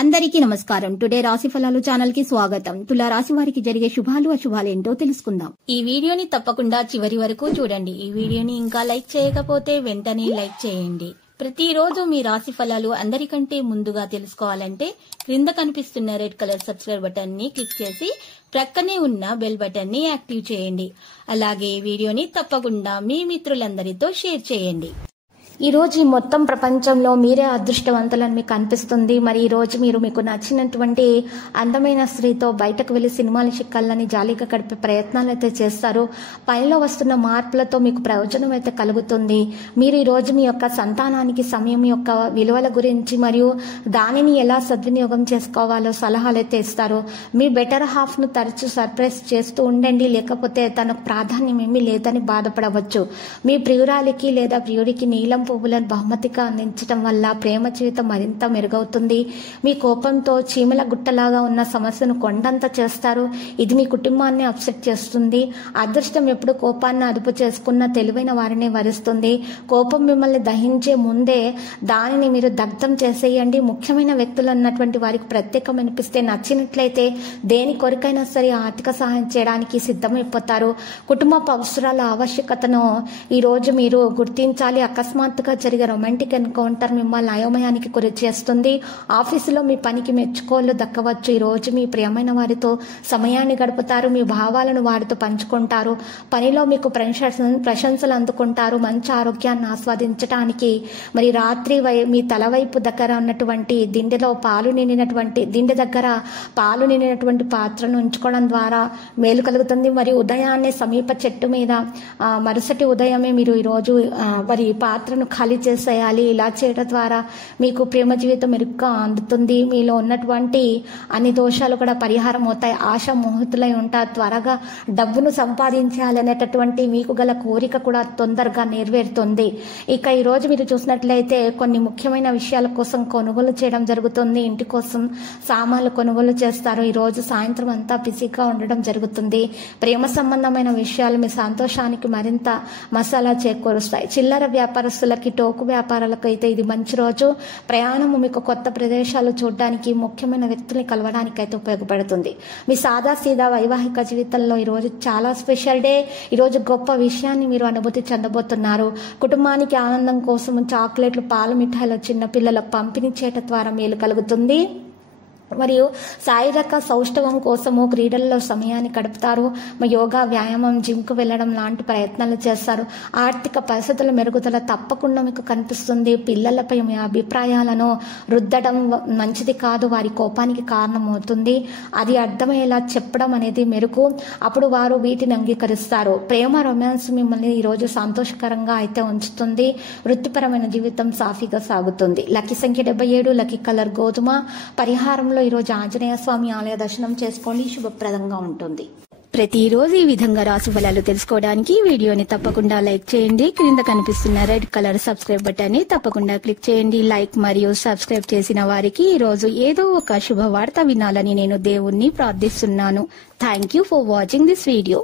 అందరికీ నమస్కారం. టుడే రాశి ఫలాలు ఛానల్ కి స్వాగతం. తులా రాశి వారికి జరిగే శుభాలు అశుభాలు ఏంటో తెలుసుకుందాం. ఈ వీడియోని తప్పకుండా చివరి వరకు చూడండి. ఈ వీడియోని ఇంకా లైక్ చేయకపోతే వెంటనే లైక్ చేయండి. ప్రతిరోజు మీ రాశి ఫలాలు అందరికంటే ముందుగా తెలుసుకోవాలంటే క్రింద కనిపిస్తున్న రెడ్ కలర్ సబ్స్క్రైబ్ బటన్ ని క్లిక్ చేసి ప్రక్కనే ఉన్న బెల్ బటన్ ని యాక్టివ్ చేయండి. అలాగే వీడియోని తప్పకుండా మీ మిత్రులందరితో షేర్ చేయండి. ఈ రోజు ఈ మొత్తం ప్రపంచంలో మీరే అదృష్టవంతులని మీకు అనిపిస్తుంది. మరి ఈ రోజు మీరు మీకు నచ్చినటువంటి అందమైన స్త్రీతో బయటకు వెళ్లి సినిమాలు చిక్కాలని జాలీగా గడిపే ప్రయత్నాలు అయితే చేస్తారు. పనిలో వస్తున్న మార్పులతో మీకు ప్రయోజనం అయితే కలుగుతుంది. మీరు ఈ రోజు మీ యొక్క సంతానానికి సమయం యొక్క విలువల గురించి మరియు దానిని ఎలా సద్వినియోగం చేసుకోవాలో సలహాలు అయితే ఇస్తారు. మీ బెటర్ హాఫ్ ను తరచూ సర్ప్రైజ్ చేస్తూ ఉండండి, లేకపోతే తనకు ప్రాధాన్యం ఏమీ లేదని బాధపడవచ్చు. మీ ప్రియురాలికి లేదా ప్రియుడికి నీలం పువ్వులను బహుమతిగా అందించడం వల్ల ప్రేమ జీవితం మరింత మెరుగవుతుంది. మీ కోపంతో చీమల గుట్టలాగా ఉన్న సమస్యను కొండంత చేస్తారు. ఇది మీ కుటుంబాన్ని అప్సెట్ చేస్తుంది. అదృష్టం ఎప్పుడు కోపాన్ని అదుపు చేసుకున్న తెలివైన వారిని వరిస్తుంది. కోపం మిమ్మల్ని దహించే ముందే దానిని మీరు దగ్ధం చేసేయండి. ముఖ్యమైన వ్యక్తులు అన్నటువంటి వారికి ప్రత్యేకం అనిపిస్తే నచ్చినట్లయితే దేని కొరకైనా సరే ఆర్థిక సహాయం చేయడానికి సిద్ధమైపోతారు. కుటుంబ అవసరాల ఆవశ్యకతను ఈ రోజు మీరు గుర్తించాలి. అకస్మాత్తుగా జరిగే రొమాంటిక్ ఎన్కౌంటర్ మిమ్మల్ని అయోమయానికి గురి చేస్తుంది. ఆఫీసులో మీ పనికి మెచ్చుకోలు దక్కవచ్చు. ఈ రోజు మీ ప్రియమైన వారితో సమయాన్ని గడుపుతారు. మీ భావాలను వారితో పంచుకుంటారు. పనిలో మీకు ప్రశంసలు అందుకుంటారు. మంచి ఆరోగ్యాన్ని ఆస్వాదించడానికి మరి రాత్రి మీ తల వైపు దగ్గర ఉన్నటువంటి దిండె దగ్గర పాలు నిండినటువంటి పాత్రను ఉంచుకోవడం ద్వారా మేలు కలుగుతుంది. మరి ఉదయాన్నే సమీప చెట్టు మీద మరుసటి ఉదయమే మీరు ఈరోజు మరి పాత్రను ఖాళీ చేసేయాలి. ఇలా చేయడం ద్వారా మీకు ప్రేమ జీవితం మెరుగ్గా అందుతుంది. మీలో ఉన్నటువంటి అన్ని దోషాలు కూడా పరిహారం అవుతాయి. ఆశ మోహితులై ఉంటారు. త్వరగా డబ్బును సంపాదించాలనేటటువంటి మీకు గల కోరిక కూడా తొందరగా నెరవేరుతుంది. ఇక ఈ రోజు మీరు చూసినట్లయితే కొన్ని ముఖ్యమైన విషయాల కోసం కొనుగోలు చేయడం జరుగుతుంది. ఇంటి కోసం సామాన్లు కొనుగోలు చేస్తారు. ఈ రోజు సాయంత్రం అంతా బిజీగా ఉండడం జరుగుతుంది. ప్రేమ సంబంధమైన విషయాలు మీ సంతోషానికి మరింత మసాలా చేకూరుస్తాయి. చిల్లర వ్యాపారస్తులకి, టోకు వ్యాపారాలకు అయితే ఇది మంచి రోజు. ప్రయాణము మీకు కొత్త ప్రదేశాలు చూడడానికి, ముఖ్యమైన వ్యక్తుల్ని కలవడానికి అయితే ఉపయోగపడుతుంది. మీ సాదా సీదా వైవాహిక జీవితంలో ఈరోజు చాలా స్పెషల్ డే. ఈరోజు గొప్ప విషయాన్ని మీరు అనుభూతి చెందబోతున్నారు. కుటుంబానికి ఆనందం కోసం చాక్లెట్లు, పాలు, మిఠాయిలు చిన్న పిల్లల పంపిణీ చేయడం ద్వారా మేలు కలుగుతుంది. మరియు శారీరక సౌష్ఠవం కోసము క్రీడల్లో సమయాన్ని గడుపుతారు. యోగా, వ్యాయామం, జిమ్కు వెళ్ళడం లాంటి ప్రయత్నాలు చేస్తారు. ఆర్థిక పరిస్థితుల మెరుగుదల తప్పకుండా మీకు కనిపిస్తుంది. పిల్లలపై మీ అభిప్రాయాలను రుద్దడం మంచిది కాదు. వారి కోపానికి కారణమవుతుంది. అది అర్థమయ్యేలా చెప్పడం అనేది మెరుగు. అప్పుడు వారు వీటిని అంగీకరిస్తారు. ప్రేమ, రొమాన్స్ మిమ్మల్ని ఈరోజు సంతోషకరంగా అయితే ఉంచుతుంది. వృత్తిపరమైన జీవితం సాఫీగా సాగుతుంది. లక్కీ సంఖ్య 77, లక్కీ కలర్ గోధుమ. పరిహారంలో ఈరోజు ఆంజనేయ స్వామి ఆలయ దర్శనం చేసుకోండి, శుభప్రదంగా ఉంటుంది. ప్రతిరోజు ఈ విధంగా రాశి ఫలాలు తెలుసుకోవడానికి వీడియోని తప్పకుండా లైక్ చేయండి. క్రింద కనిపిస్తున్న రెడ్ కలర్ సబ్స్క్రైబ్ బటన్ ని తప్పకుండా క్లిక్ చేయండి. లైక్ మరియు సబ్స్క్రైబ్ చేసిన వారికి ఈ రోజు ఏదో ఒక శుభవార్త వినాలని నేను దేవుణ్ణి ప్రార్థిస్తున్నాను. Thank you for watching this video.